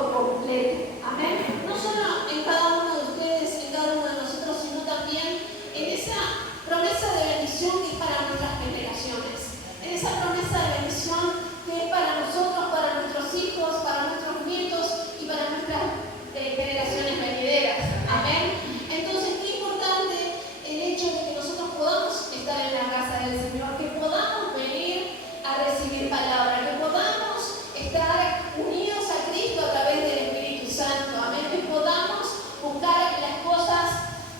por completo. Amén. No solo en cada uno de ustedes, en cada uno de nosotros, sino también en esa promesa de bendición que es para nuestras generaciones. En esa promesa de bendición que es para nosotros, para nuestros hijos, para nuestros nietos y para nuestras generaciones venideras. Amén. Entonces, qué importante el hecho de que nosotros podamos estar en la casa del Señor, que podamos venir a recibir palabra, que podamos estar unidos a Cristo a través del Espíritu Santo. Amén. Que podamos buscar las cosas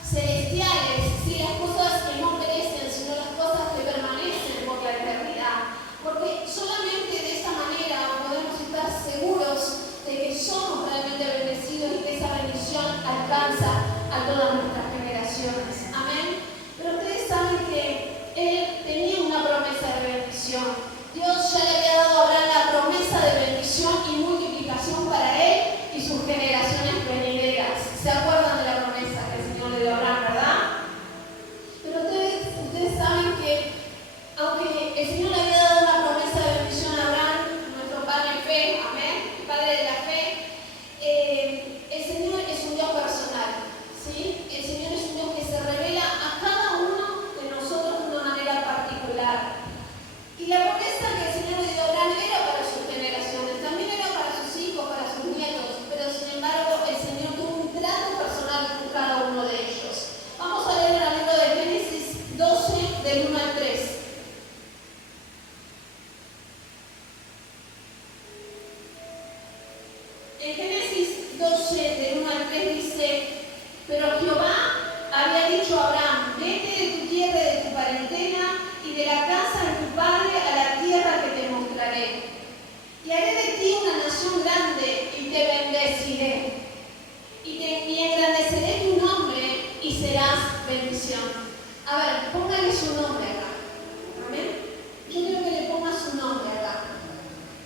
celestiales, sí, las cosas que no perecen, sino las cosas que permanecen por la eternidad. Porque solamente de esa manera podemos estar seguros de que somos realmente bendecidos y que esa bendición alcanza a todas nuestras generaciones. Amén. Pero ustedes saben que Él tenía una promesa de bendición. Dios ya le había dado a Abraham la promesa de bendición y multiplicación para él y sus generaciones venideras. ¿Se acuerdan de la promesa que el Señor le dio a Abraham, verdad? Pero ustedes saben que aunque el Señor le había dado una promesa de bendición a Abraham, nuestro Padre en fe, amén, el Padre de la fe, el Señor es un Dios personal, ¿sí? El Señor es un Dios que se revela a cada uno de nosotros de una manera particular. Y la promesa que el Señor le dio a Abraham era para sus generaciones, también era para sus hijos, para sus nietos, pero sin embargo el Señor tuvo un trato personal con cada uno de ellos. Vamos a leer el libro de Génesis 12, del 1 al 3. En Génesis 12, del 1 al 3 dice: pero Jehová había dicho a Abraham: vete de tu tierra y de tu parentela y de la casa de tu padre a la tierra que te mostraré. Y haré de ti una nación grande y te bendeciré. Y engrandeceré tu nombre y serás bendición. A ver, póngale su nombre acá. Amén. Yo quiero que le ponga su nombre acá.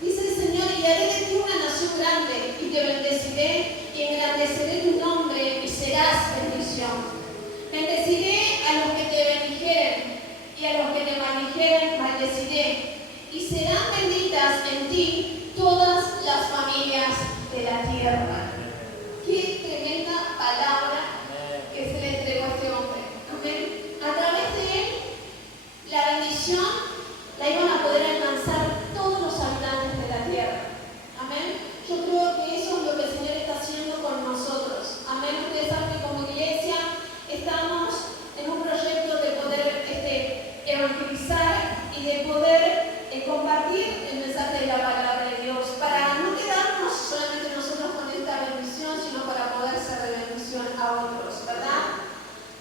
Dice el Señor: y haré de ti una nación grande y te bendeciré y engrandeceré tu nombre y serás bendición. Bendeciré a los que te bendijeren y a los que te maldijeren maldeciré, y serán benditas en ti todas las familias de la tierra. Qué tremenda palabra que se le entregó a este hombre. Amén. A través de él, la bendición la iban a poder alcanzar todos los habitantes de la tierra. Amén. Yo creo que eso es lo que el Señor está haciendo con nosotros. Amén. Ustedes saben que como iglesia estamos en un proyecto de poder evangelizar y de poder compartir el mensaje de la palabra de Dios, para no quedarnos solamente nosotros con esta bendición, sino para poder ser de bendición a otros, ¿verdad?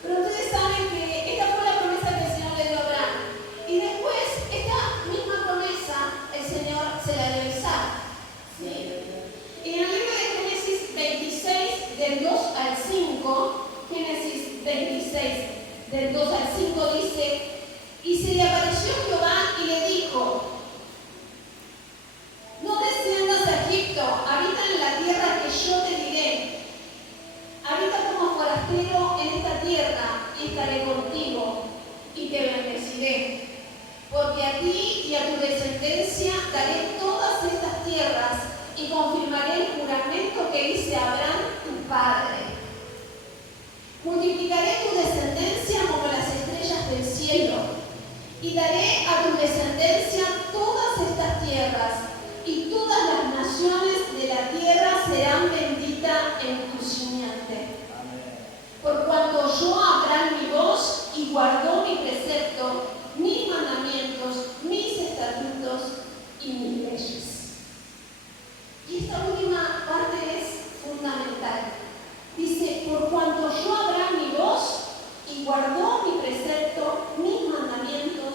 Pero ustedes saben que esta fue la promesa que el Señor le dio a Abraham. Y después, esta misma promesa, el Señor se la dio a Isaac. ¿Sí? Y en el libro de Génesis 26, del 2 al 5, Génesis 26, del 2 al 5 dice: y se le apareció Jehová y le dijo: no desciendas a Egipto, habita en la tierra que yo te diré. Habita como forastero en esta tierra y estaré contigo y te bendeciré. Porque a ti y a tu descendencia daré todas estas tierras y confirmaré el juramento que hice a Abraham tu padre. Multiplicaré tu descendencia como las estrellas del cielo, y daré a tu descendencia todas estas tierras, y todas las naciones de la tierra serán benditas en tu simiente. Por cuanto oyó a Abraham mi voz y guardó mi precepto, mis mandamientos, mis estatutos y mis leyes. Y esta última parte es fundamental. Dice: por cuanto oyó a Abraham mi voz y guardó mi precepto, mis mandamientos,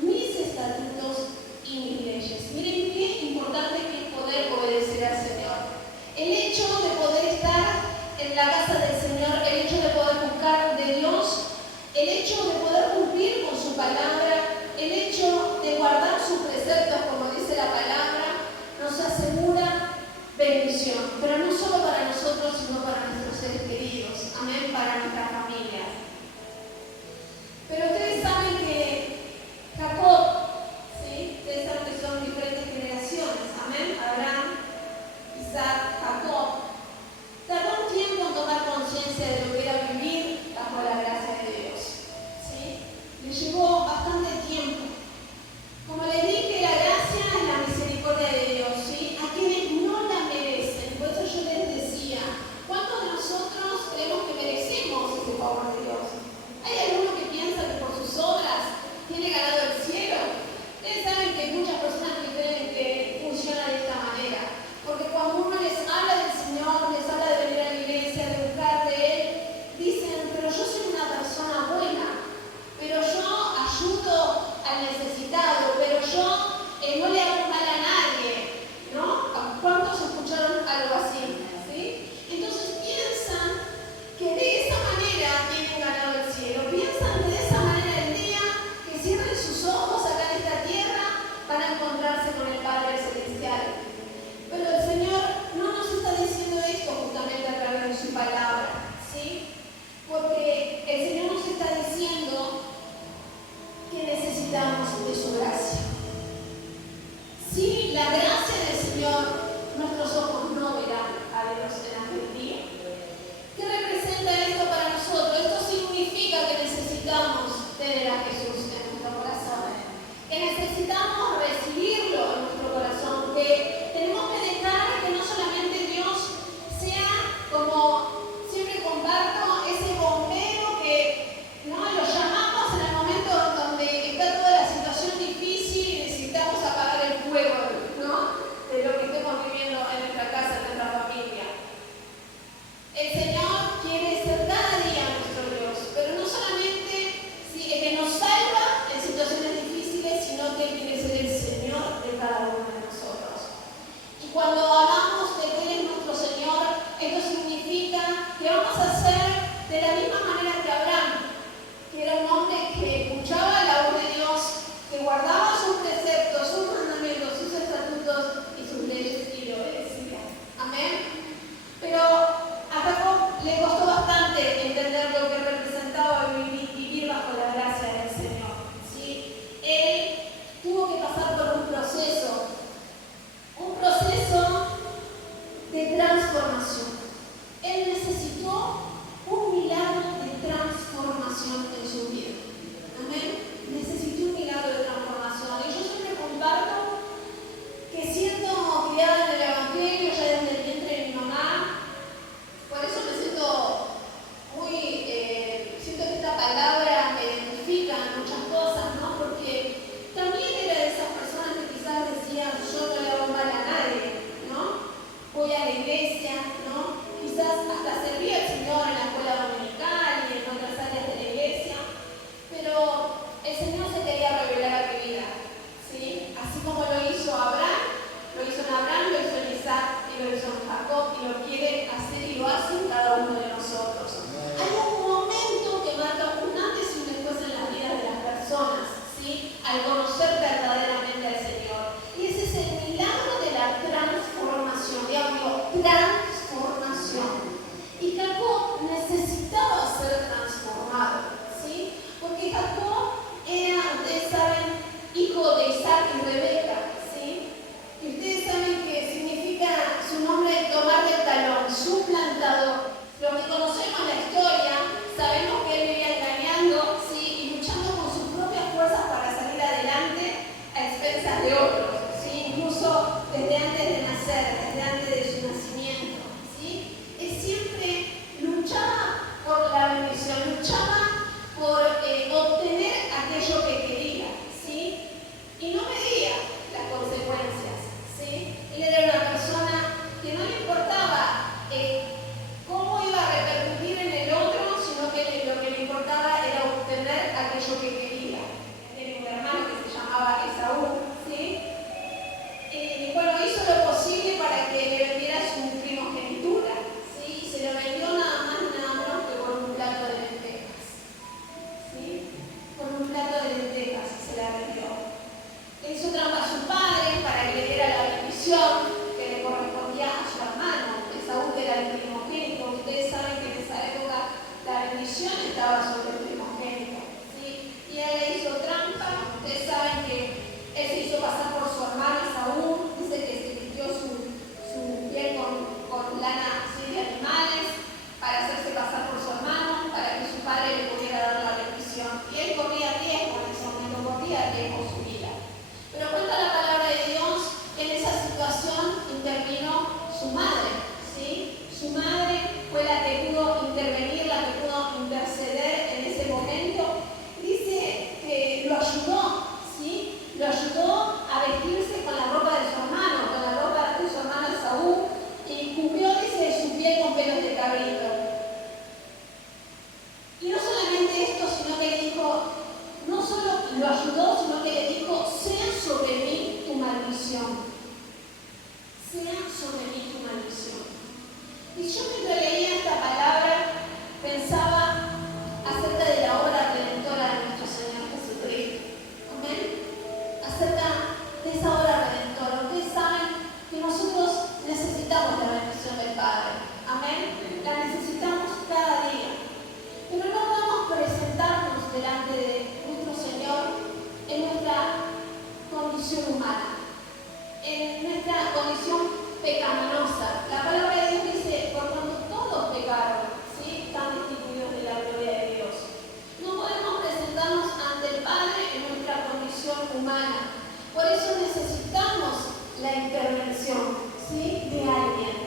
mis estatutos y mis leyes. Miren qué importante que es poder obedecer al Señor. El hecho de poder estar en la casa del Señor, el hecho de poder buscar de Dios, el hecho de poder cumplir con su palabra, ayudó a vestirse con la ropa de su hermano, con la ropa de su hermano Esaú, y cubrió, dice, su piel con pelos de cabrito. Y no solamente esto, sino que le dijo, no solo lo ayudó, sino que le dijo, sea sobre mí tu maldición. Sea sobre mí tu maldición. Y yo mientras leía esta palabra, pensaba acerca de la obra redentora de nuestro Señor Jesucristo. Amén. Acerca de esa obra redentora. Ustedes saben que nosotros necesitamos la bendición del Padre. Amén. La necesitamos cada día. Pero no podemos presentarnos delante de nuestro Señor en nuestra condición humana, en nuestra condición pecaminosa. La palabra de Dios dice, por cuanto todos pecaron, ¿sí? Están destituidos de la gloria de Dios. No podemos presentarnos ante el Padre en nuestra condición humana. Por eso necesitamos la intervención, ¿sí?, de alguien.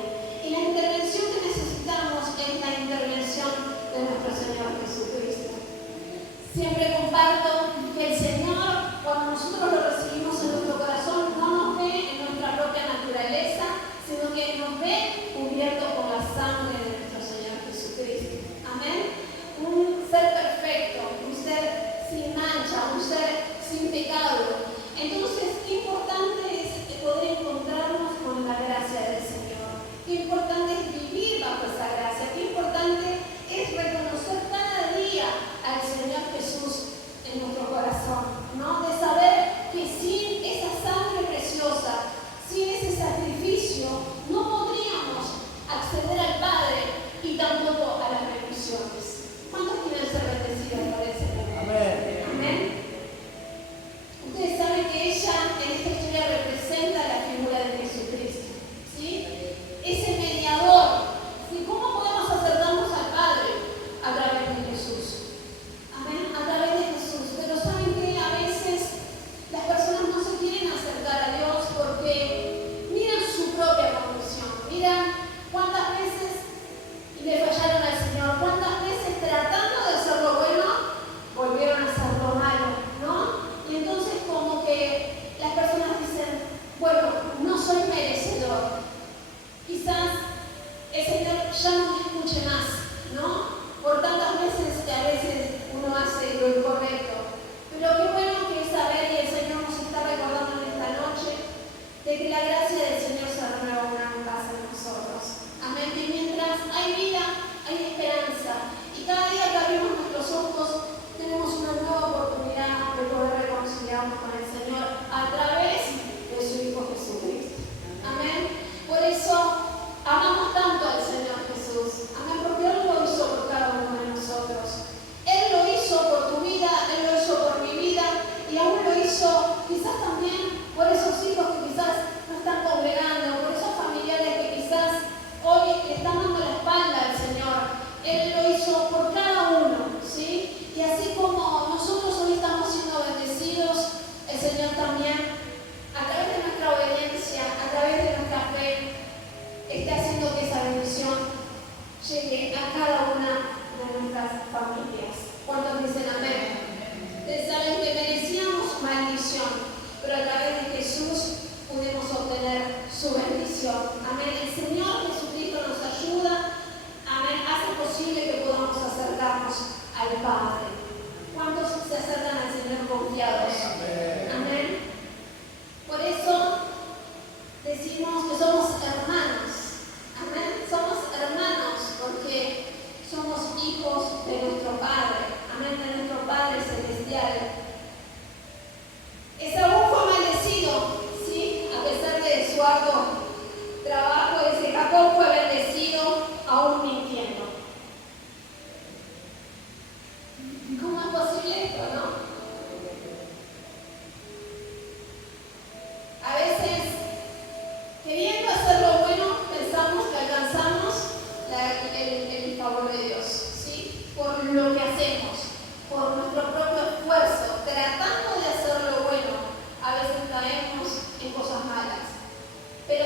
Y la intervención que necesitamos es la intervención de nuestro Señor Jesucristo. Siempre comparto que el Señor, cuando nosotros lo recibimos en nuestro corazón, no nos ve en nuestra propia naturaleza, sino que nos ve cubierto por la sangre de nuestro Señor Jesucristo. Amén. Un ser perfecto, un ser sin mancha, un ser sin pecado. Entonces, qué importante es poder encontrarnos con la gracia del Señor. Qué importante es vivir bajo esa gracia. Qué importante es reconocer cada día al Señor Jesús en nuestro corazón, ¿no? De saber que sin esa sangre preciosa, sin ese sacrificio, no podríamos acceder al Padre y tampoco a las bendiciones. ¿Cuántos quieren ser bendecidos por el Señor? Amén. Amén. Ustedes saben que ella en esta historia representa la figura de Jesucristo, ¿sí? Ese mediador. ¿Sí? ¿Cómo podemos acercarnos al Padre? A través de Jesús. Amén. A través de Jesús. Pero ¿saben qué? A veces las personas no se quieren acercar a Dios porque miran su propia condición. Miran cuántas veces le fallaron al Señor, cuántas veces tratando de hacer lo bueno, volvieron a hacer lo malo, ¿no? Y entonces como que las personas dicen, bueno, no soy merecedor. Quizás el Señor ya no me escuche más, ¿no? Por tantas veces que a veces uno hace lo incorrecto. Pero qué bueno que es saber, y el Señor nos está recordando en esta noche, de que la gracia del Señor se renueva una vez en nosotros. Amén. Y mientras hay vida, hay esperanza. Y cada día que abrimos nuestros ojos, tenemos una nueva oportunidad de poder reconciliarnos con el Señor a través de su Hijo Jesucristo. Amén. Por eso amamos tanto al Señor Jesús. Amén. Porque Él lo hizo por cada uno de nosotros. Él lo hizo por tu vida, Él lo hizo por mi vida, y aún lo hizo quizás también por esos hijos que quizás no están congregando, por esos familiares que quizás hoy le están dando la espalda al Señor. Él lo hizo por cada uno, ¿sí? Y así como nosotros hoy estamos siendo bendecidos, el Señor también, a través de nuestra obediencia, a través de nuestra fe, está haciendo que esa bendición llegue a cada una de nuestras familias. ¿Cuántos dicen amén? Ustedes saben que merecíamos maldición, pero a través de Jesús pudimos obtener su bendición. Amén. El Señor Jesucristo nos ayuda. Amén. Hace posible que podamos acercarnos al Padre. ¿Cuántos se acercan al Señor confiados? Amén. Por eso decimos que somos hermanos. Amén. Somos hermanos porque somos hijos de nuestro Padre. Amén. De nuestro Padre Celestial. Esaú fue maldecido, ¿sí? A pesar de su arduo trabajo, ese Jacob fue bendecido aún mintiendo. ¿Cómo es posible esto, no? A veces, queriendo hacer lo bueno, pensamos que alcanzamos el favor de Dios, ¿sí? Por lo que hacemos, por nuestro propio esfuerzo, tratando de hacer lo bueno, a veces caemos en cosas malas. Pero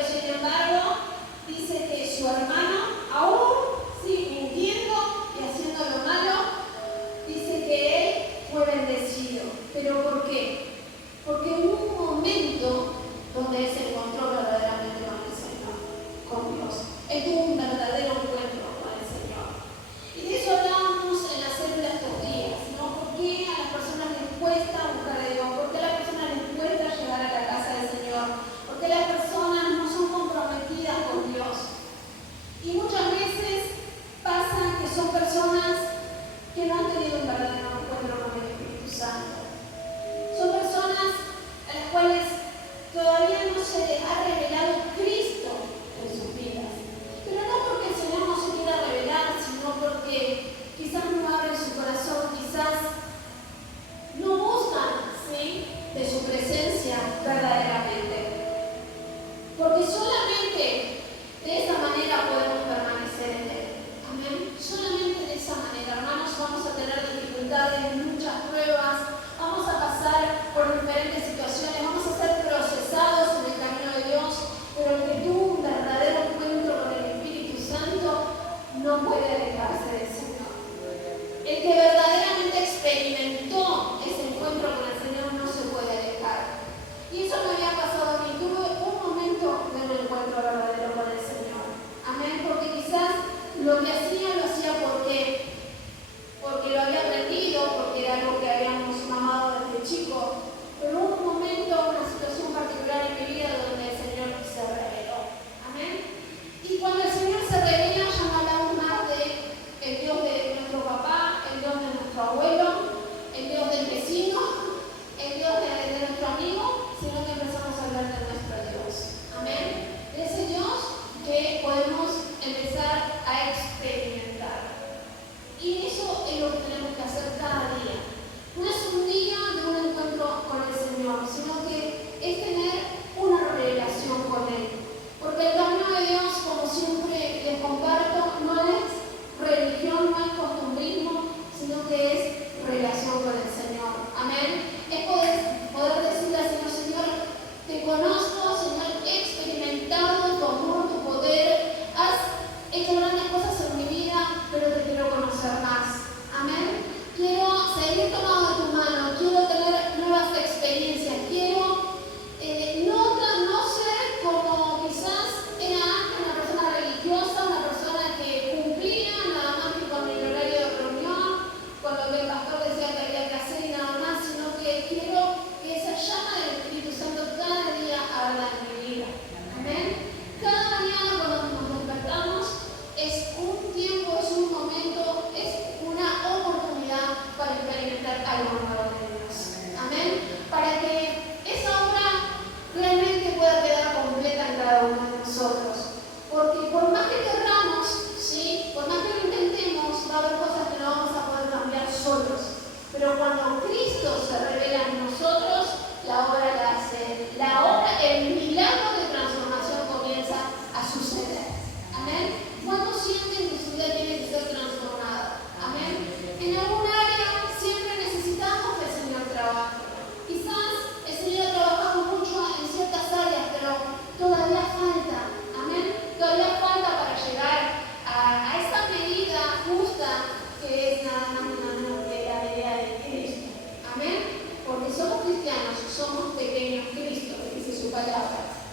palabras.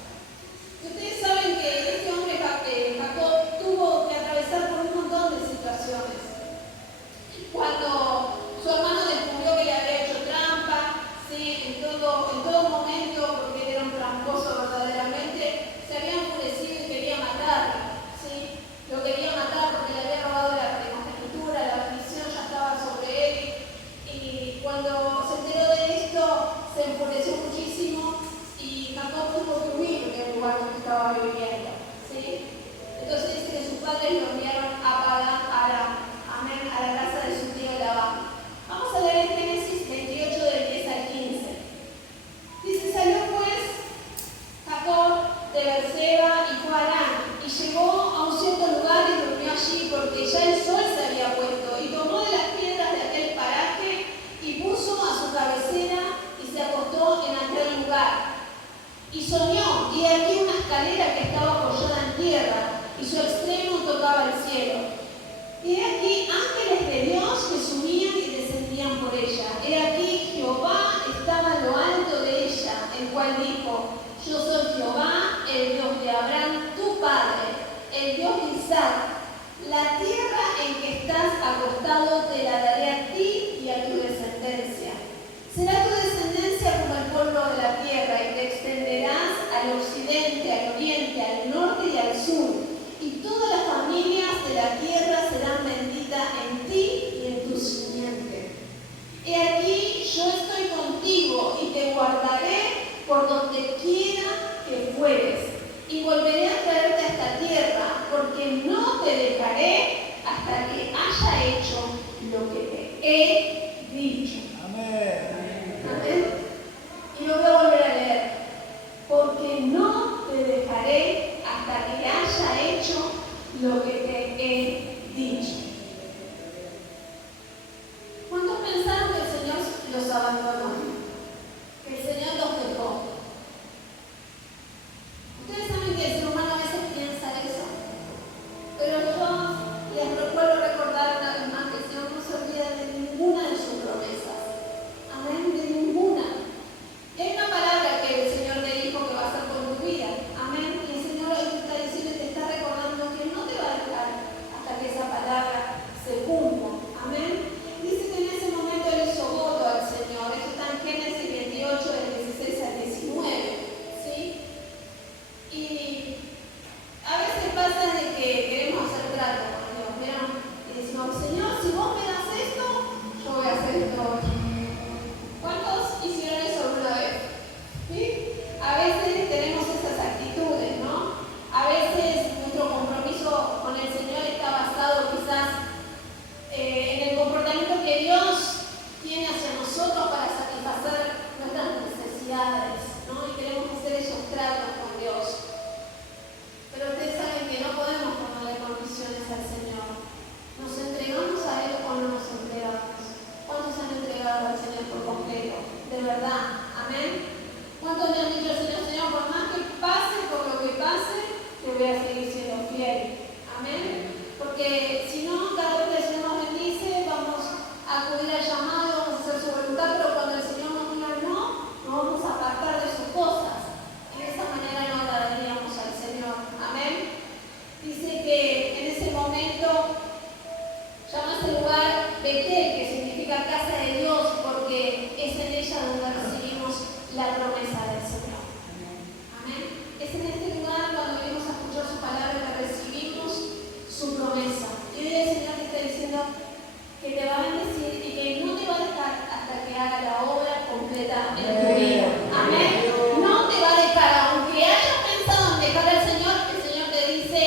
Ustedes saben que este hombre, Jacob, tuvo que atravesar por un montón de situaciones. Cuando su hermano descubrió que le había hecho trampa, ¿sí? en todo momento, porque él era un tramposo verdaderamente, se había enfurecido y quería matarlo. ¿Sí? Lo quería matar porque le había robado la primogenitura, la bendición ya estaba sobre él. Y cuando se enteró de esto, se enfureció muchísimo y Jacob tuvo que huir del lugar donde estaba viviendo. ¿Sí? Entonces dice que sus padres lo enviaron a Padan-Aram, amén, a la casa de su tío Labán. Vamos a leer en Génesis 28 del 10 al 15. Dice: salió pues Jacob de Berseba y fue a Harán, y llegó a un cierto lugar y durmió allí porque ya el sol se había puesto, y tomó de las piedras de aquel paraje y puso a su cabecera y se acostó en aquel lugar. Y soñó, y aquí una escalera que estaba apoyada en tierra, y su extremo tocaba el cielo. Y he aquí ángeles de Dios que subían y descendían por ella. He aquí Jehová estaba en lo alto de ella, el cual dijo: yo soy Jehová, el Dios de Abraham, tu padre, el Dios de Isaac. La tierra en que estás acostado te la daré a ti y a tu descendencia. Será tu descendencia como el polvo de la tierra, y te extenderás al occidente, al oriente, al norte y al sur. Y todas las familias de la tierra serán benditas en ti y en tu simiente. He aquí, yo estoy contigo y te guardaré por donde quiera que fueres, y volveré a traerte a esta tierra, porque no te dejaré hasta que haya hecho lo que te he dicho. Amén. Amén. Y lo voy a volver a leer. Porque no te dejaré hasta que haya hecho lo que te he dicho. ¿Cuántos pensaron que el Señor los abandonó? Que el Señor los dejó. Ustedes saben que el ser humano a veces piensa eso, pero yo les recuerdo recordar una vez más que el Señor no se olvida de ninguna de sus promesas. Amén, de ninguna. Y hay una palabra que el Señor te dijo que va a hacer con tu vida. Amén. Y el Señor hoy te está diciendo y te está recordando que no te va a dejar hasta que esa palabra se cumpla. Amén. Dice que en ese momento él hizo voto al Señor. Eso está en Génesis 28, del 16 al 19. ¿Sí? Y a veces pasa de que queremos hacer trato con Dios, ¿vieron? Y decimos: Señor, si vos me das esto, yo voy a hacer esto. ¿Cuántos hicieron eso alguna vez? ¿Sí? A veces tenemos esas actitudes, ¿no? A veces nuestro compromiso con el Señor está basado quizás en el comportamiento que Dios tiene hacia nosotros para satisfacer nuestras necesidades, ¿no? Y queremos hacer esos tratos con Dios. Pero ustedes saben que no podemos ponerle condiciones al Señor. ¿Nos entregamos a Él o no nos entregamos? ¿Cuántos han entregado al Señor por completo? De verdad. Amén. ¿Cuántos le han dicho al Señor: Señor, por más que pase, por lo que pase, te voy a seguir siendo fiel? Amén. Porque si no, cada vez que el Señor nos bendice, vamos a acudir al llamado, vamos a hacer su voluntad, pero cuando el Señor nos diga no, nos vamos a apartar de sus cosas. Y de esa manera no agradaríamos al Señor. Amén. Dice que en ese momento llama ese lugar Betel, que significa casa de Dios, porque es en ella donde recibimos la promesa del Señor. Amén. Es en este lugar cuando venimos a escuchar su palabra que recibimos su promesa. Y hoy el Señor te está diciendo que te va a bendecir y que no te va a dejar hasta que haga la obra completa en tu vida. Amén. No te va a dejar, aunque hayas pensado en dejar al Señor, el Señor te dice: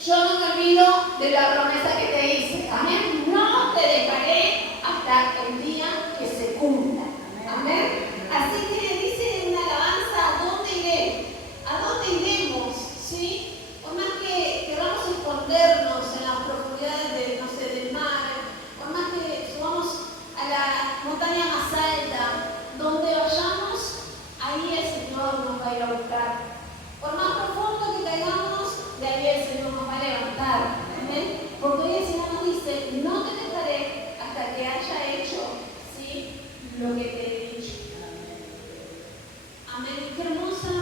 yo no me olvido de la promesa que te hice. Amén. No te dejaré hasta el día que se cumpla. Amén. Así que dice en una alabanza: ¿a dónde iré? ¿A dónde iremos? ¿Sí? Por más que queramos escondernos en las profundidades del mar, por más que subamos a la montaña más alta, donde vayamos, ahí el Señor nos va a ir a buscar. Por más profundo que caigamos, de ahí el Señor nos va a levantar. Amén. Porque hoy el Señor nos dice: no te dejaré hasta que haya hecho, ¿sí?, lo que te he dicho. Amén. Qué hermosa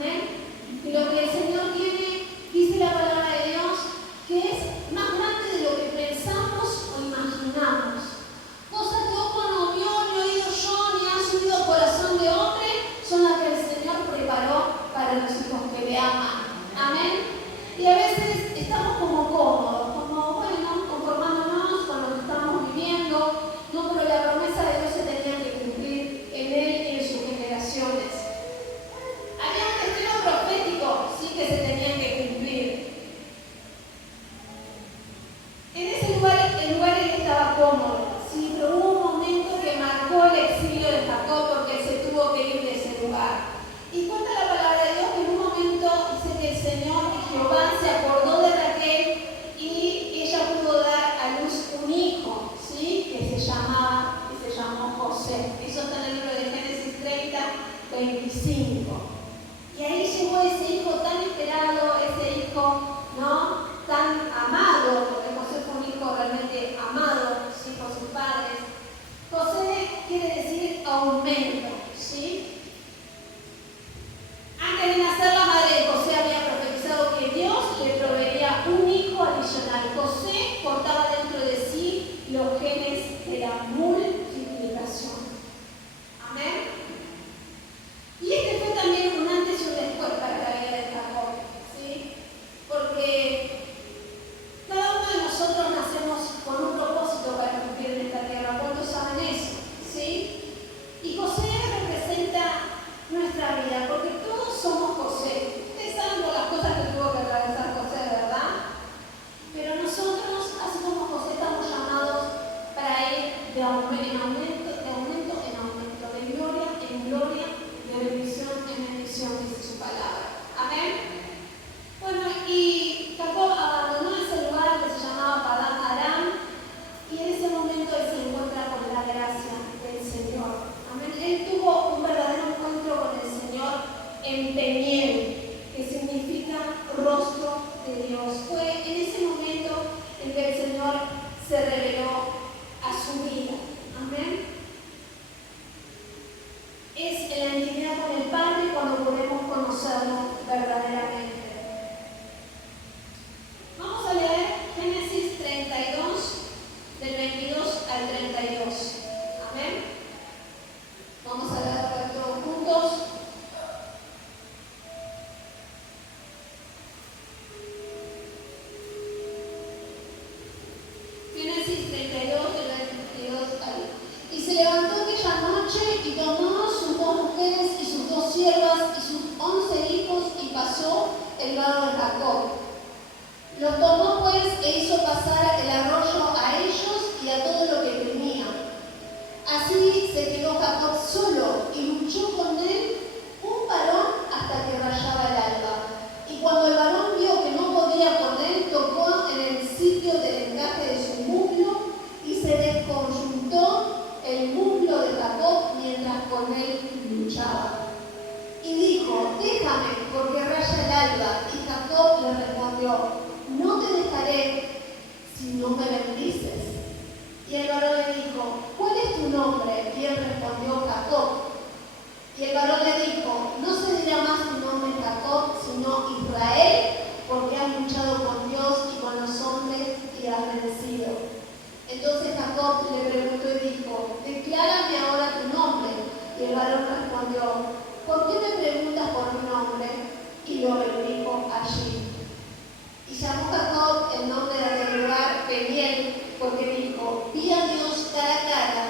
Amén. Y lo que el Señor tiene, dice la palabra de Dios, que es más grande de lo que pensamos o imaginamos. Cosas que ojo no vio, ni oído yo, ni han subido al corazón de hombre, son las que el Señor preparó para los hijos que le aman. Amén. Y a veces estamos como cómodos, como bueno, conformándonos con lo que estamos viviendo, no, pero la promesa de Dios se tenía que cumplir en Él y en sus generaciones. Había un destino profético, sí, que se tenía que cumplir. En ese lugar, el lugar él estaba cómodo, sí, pero hubo un momento que marcó el exilio de Jacob porque él se tuvo que ir de ese lugar. Y cuenta la palabra de Dios que en un momento dice que el Señor, Jehová, se acordó de Raquel y ella pudo dar a luz un hijo, ¿sí? que se llamó José. Eso está en el libro de Génesis 30, 25. Y ahí llegó ese hijo tan esperado, ese hijo, ¿no?, tan amado, porque José fue un hijo realmente amado, ¿sí?, por sus padres. José quiere decir aumento, ¿sí? Antes de nacer, la madre de José había profetizado que Dios le proveería un hijo adicional. José portaba dentro de sí los genes de la multiplicación. Amén. Y este fue también un antes y un después para la vida de Jacob, ¿sí? Porque cada uno de nosotros nacemos con un propósito para cumplir en esta tierra. ¿Cuántos saben eso? ¿Sí? Y José representa nuestra vida, porque todos somos José. Ustedes saben por las cosas que tuvo que atravesar José, ¿verdad? Pero nosotros, así como José, estamos llamados para ir de aumento en aumento, de gloria en gloria, de bendición en bendición, dice su palabra. Amén. Bueno, y Jacob abandonó ese lugar que se llamaba Padán Aram, y en ese momento él se encuentra con la gracia del Señor. Amén. Él tuvo un verdadero encuentro con el Señor en Peniel, que significa rostro de Dios. Fue en ese momento en que el Señor se reveló a su vida. Amén. Es en la intimidad con el Padre cuando podemos conocerlo verdaderamente. Vamos a leer Génesis 32, del 22 al 32. Amén. Vamos a leer todos juntos. Génesis 32, del 22 al... Y se levantó aquella noche y tomó sus dos mujeres y sus dos siervas y sus 11 hijos y pasó el vado de Jacob. Los tomó pues e hizo pasar el arroyo a ellos y a todo lo que tenía. Así se quedó Jacob solo y luchó con él un varón hasta que rayaba el alba. Y cuando el varón vio que no podía con él, tocó en el sitio del encaje de su muslo y se desconjuntó el muslo de Jacob mientras con él luchaba. Y dijo: déjame, porque raya el alba. Y Jacob le respondió: no te dejaré si no me bendices. Y el varón le dijo: ¿cuál es tu nombre? Y él respondió: Jacob. Y el varón le dijo: no se dirá más tu nombre Jacob, sino Israel, porque has luchado con Dios y con los hombres y has vencido. Entonces Jacob le preguntó y dijo: declárame ahora tu nombre. Y el varón respondió: ¿por qué me preguntas por mi nombre? Y lo bendijo allí. Y llamó Jacob el nombre de aquel lugar Peniel, porque dijo: vi a Dios cara a cara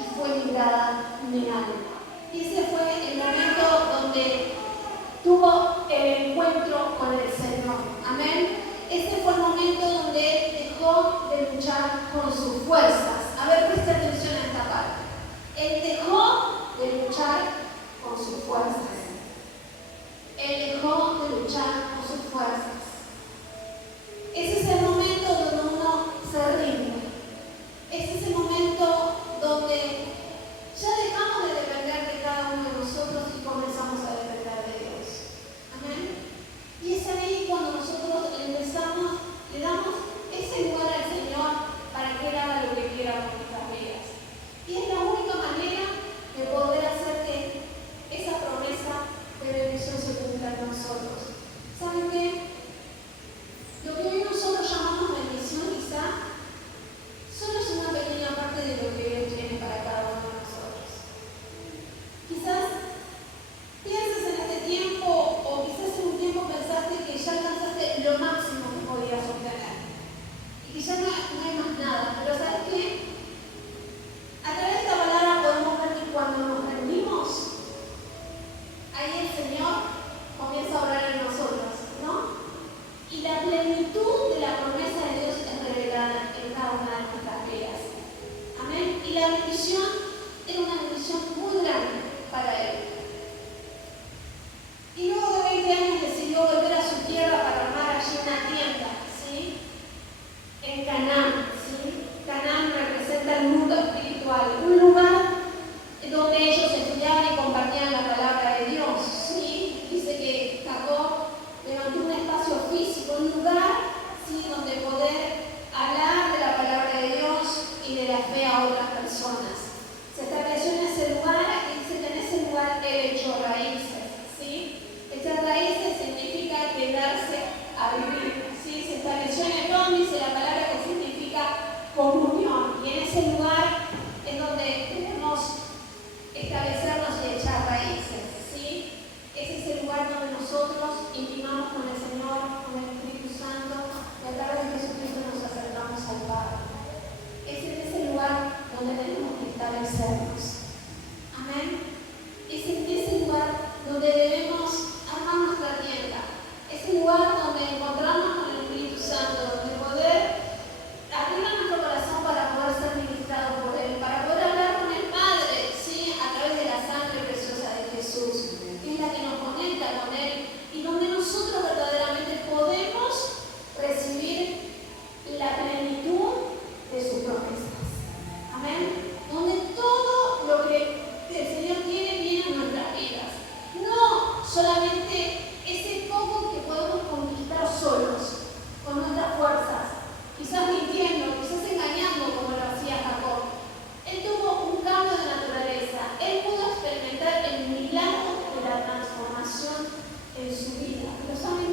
y fue librada mi alma. Y ese fue el momento donde tuvo el encuentro con el Señor. Amén. Ese fue el momento donde él dejó de luchar con sus fuerzas. A ver, presta atención a esta parte. Él dejó de luchar con sus fuerzas. Él dejó de luchar con sus fuerzas. Ese es el momento donde uno se rinde. Ese es el momento donde ya dejamos de depender de cada uno de nosotros y comenzamos a depender de Dios. Amén. Y es ahí cuando nosotros empezamos, le damos ese lugar al Señor para que Él haga lo que quiera con nuestras vidas. Y es la única manera de poder hacer que esa promesa de bendición se cumpla en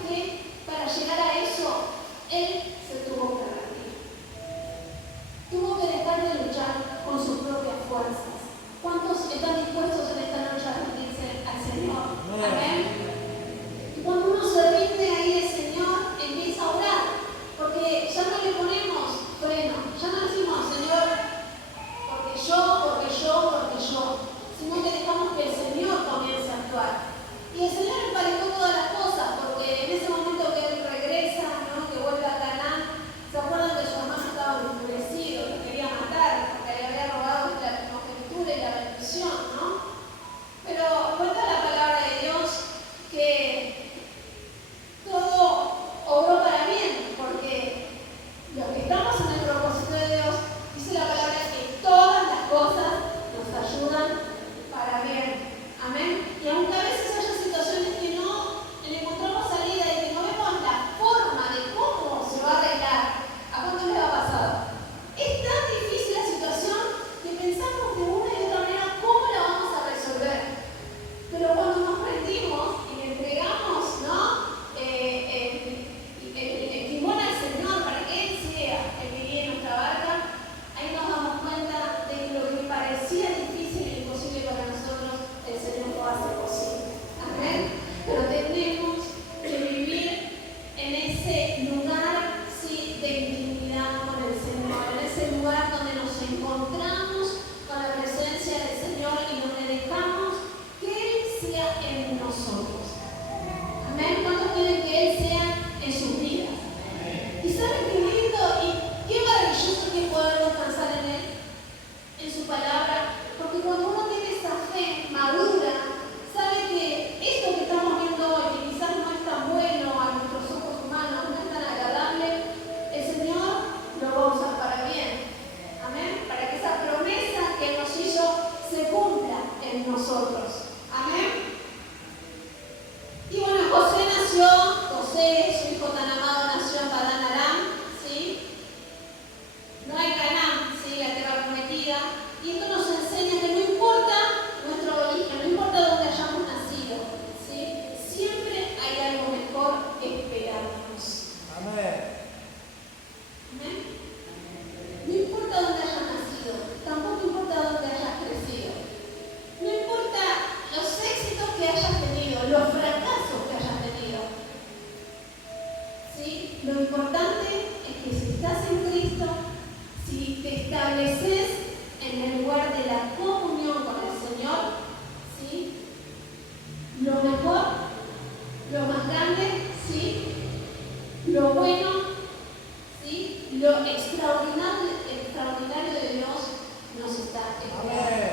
¿saben qué? Para llegar a eso, él se tuvo que rendir. Tuvo que dejar de luchar con sus propias fuerzas. ¿Cuántos están dispuestos en esta noche a rendirse al Señor? Amén. Y cuando uno se rinde ahí al Señor, empieza a orar. Porque ya no le ponemos freno. Ya no decimos, Señor, porque yo, sino que dejamos que el Señor comience a actuar. Y el Señor emparejó todas las cosas, porque en ese momento que Él regresa, ¿no? Que vuelve a Canaán, ¿se acuerdan que su hermano estaba enfurecido, que quería matar, porque le había robado la primogenitura y la bendición, ¿no? Pero cuenta la palabra de Dios que todo obró para bien, porque los que estamos en el propósito de Dios, dice la palabra que todas las cosas nos ayudan para bien. Amén. Y aunque a veces haya situaciones que no le encontramos salida y que no vemos la forma de cómo se va a arreglar, ¿a cuánto les ha pasado? Es tan difícil la situación que pensamos de una y otra manera cómo la vamos a resolver. Pero cuando nos rendimos y le entregamos, ¿no? El timón al Señor para que Él sea el que guíe nuestra barca, ahí nos damos cuenta de que lo que parecía difícil e imposible para nosotros, el Señor lo hace posible. Amén. Pero tenemos que vivir en ese lugar, sí, de intimidad con el Señor, en ese lugar donde nos encontramos con la presencia del Señor y donde dejamos que Él sea en nosotros. Amén. ¿Cuántos quieren que Él sea en sus vidas? ¿Y saben qué lindo y qué maravilloso que poder descansar en Él, en su palabra? Porque cuando uno tiene esa fe madura, sabe que esto que estamos viendo hoy, que quizás no es tan bueno a nuestros ojos humanos, no es tan agradable, el Señor lo va a usar para bien. Amén. Para que esa promesa que Él nos hizo se cumpla en nosotros. Amén. Y bueno, José, su hijo tan amado, nació en Padán Aram, ¿sí? No hay Canaán, ¿sí? La tierra prometida. Y esto nos enseña que no importa nuestro origen, no importa dónde hayamos nacido, ¿sí? Siempre hay algo mejor esperándonos. Amén. ¿Amén? No importa dónde hayas nacido, tampoco importa dónde hayas crecido. No importa los éxitos que hayas tenido, los fracasos que hayas tenido. ¿Sí? Lo importante es que si estás en Cristo, si te estableces en el lugar de la comunión con el Señor, ¿sí? Lo mejor, lo más grande, ¿sí? Lo bueno, ¿sí? Lo extraordinario de Dios nos está esperando.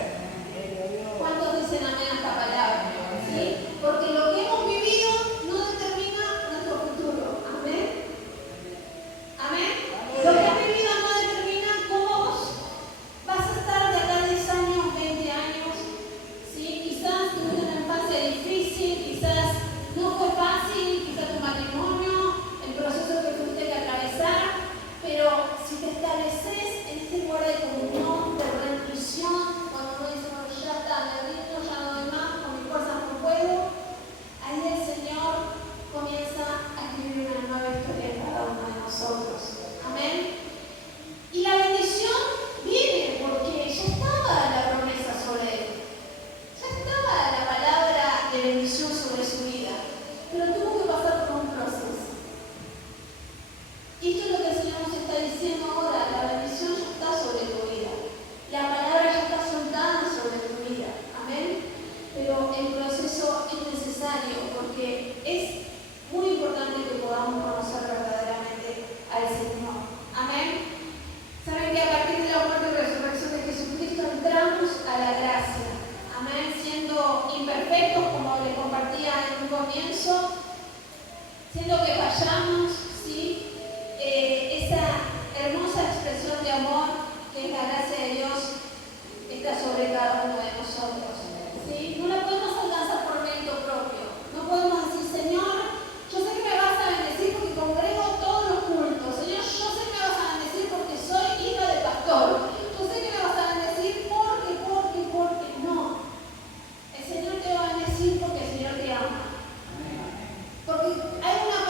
¿Cuántos dicen amén a esta palabra? ¿Sí? Porque lo que hemos vivido no determina nuestro futuro. Amén. Amén. Lo que has vivido no determina cómo vos vas a estar de acá 10 años, 20 años. ¿Sí? Quizás tuviste una infancia difícil, quizás no fue fácil, quizás tu matrimonio, el proceso que tuviste que atravesar, pero si te estableces en este lugar de comunión, de rendición, cuando uno dice, bueno, ya está, me rindo, ya no doy más, con mis fuerzas no puedo, ahí el Señor comienza a escribir una nueva historia en cada uno de nosotros. Amén. Y la bendición viene porque ya estaba la promesa sobre él. Ya estaba la palabra de bendición sobre su vida. Pero tuvo que pasar por un proceso. Y esto es lo que el Señor nos está diciendo ahora. La bendición ya está sobre tu vida. La palabra ya está soltada sobre tu vida. Amén. Pero el proceso es necesario porque es muy importante que podamos conocer verdaderamente al Señor. Amén. Saben que a partir de la muerte y resurrección de Jesucristo entramos a la gracia. Amén. Siendo imperfectos, como les compartía en un comienzo, siendo que fallamos, ¿sí? Esa hermosa expresión de amor que es la gracia de Dios está sobre cada uno de nosotros. ¿Sí? No la podemos alcanzar por mérito propio. No podemos decir, Señor, yo sé que me vas a bendecir porque congrego todos los cultos. Señor, yo sé que me vas a bendecir porque soy hija de pastor. Yo sé que me vas a bendecir porque no. El Señor te va a bendecir porque el Señor te ama. Porque hay una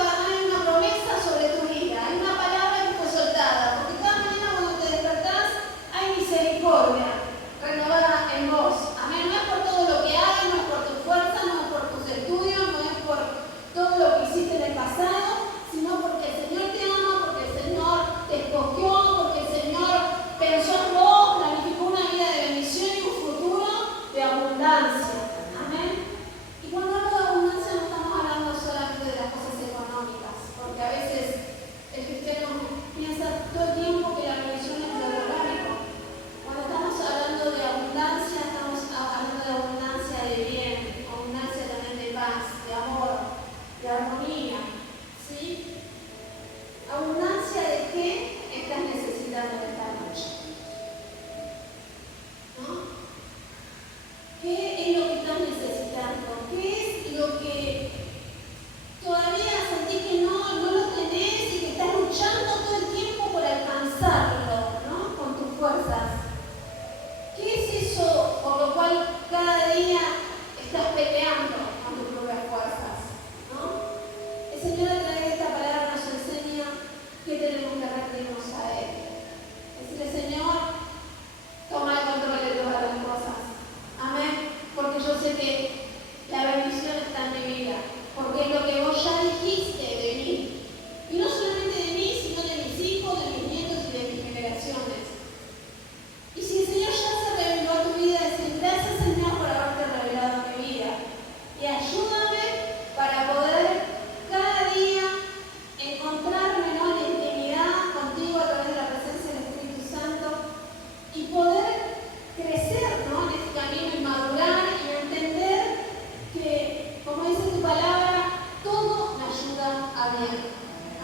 bien.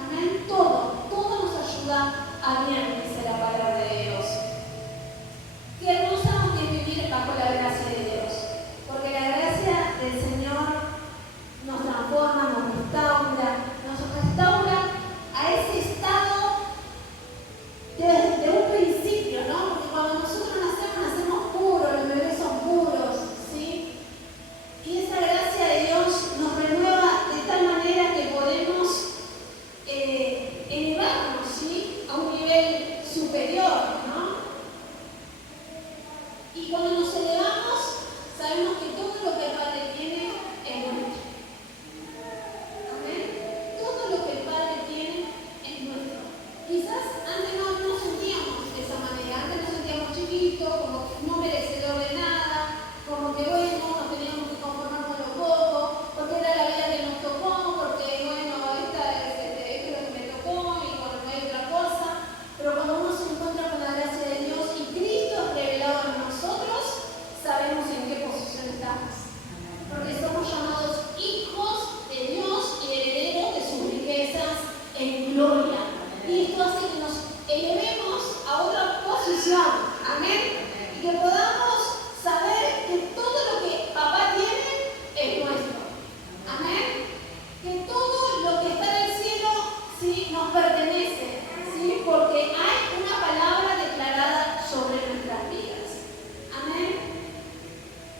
Amén. Todo nos ayuda a bien, dice la palabra de Dios. Qué hermosa es vivir bajo la gracia de Dios, porque la gracia del Señor nos transforma, nos restaura a ese estado desde un principio, ¿no? Porque cuando nosotros nacemos puros, los bebés son puros, ¿sí? Y esa gracia de Dios nos renueva de tal manera que podemos elevarnos, ¿sí? A un nivel superior, ¿no? Y cuando nos elevamos, sabemos que todo lo que el Padre tiene es nuestro. Amén. Todo lo que el Padre tiene es nuestro. Quizás antes no sentíamos de esa manera, antes nos sentíamos chiquitos, como que no merecedor de nada, como que bueno, nos teníamos que conformar con lo poco, porque era la vida que nos tocó, porque bueno, esto es lo que me tocó y bueno, no hay otra cosa. Pero cuando uno se encuentra con la gracia de Dios y Cristo es revelado en nosotros, sabemos en qué posición estamos. Porque somos llamados hijos de Dios y herederos de sus riquezas en gloria. Y esto hace que nos elevemos a otra posición. Amén. Y que podamos saber que todo lo que papá tiene es nuestro. Amén. Que todo lo que está en el cielo, sí, nos pertenece. ¿Sí? Porque hay una palabra declarada sobre nuestras vidas. Amén.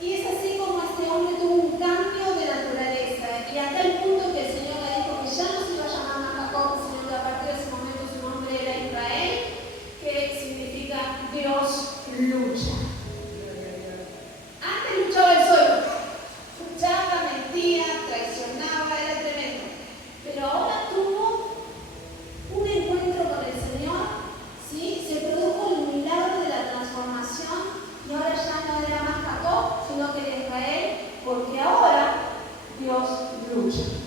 Y es así como este hombre tuvo un cambio de naturaleza, y hasta el punto que el Señor le dijo que ya no se iba a llamar más Jacob, sino que a partir de ese momento su nombre era Israel, que significa Dios lucha. Antes luchaba el solo, luchaba, mentía, traicionaba, era tremendo. Pero ahora tuvo un encuentro con el Señor, ¿sí? Se produjo el milagro de la transformación, y ahora ya no era más Jacob, sino que era Israel, porque ahora Dios lucha.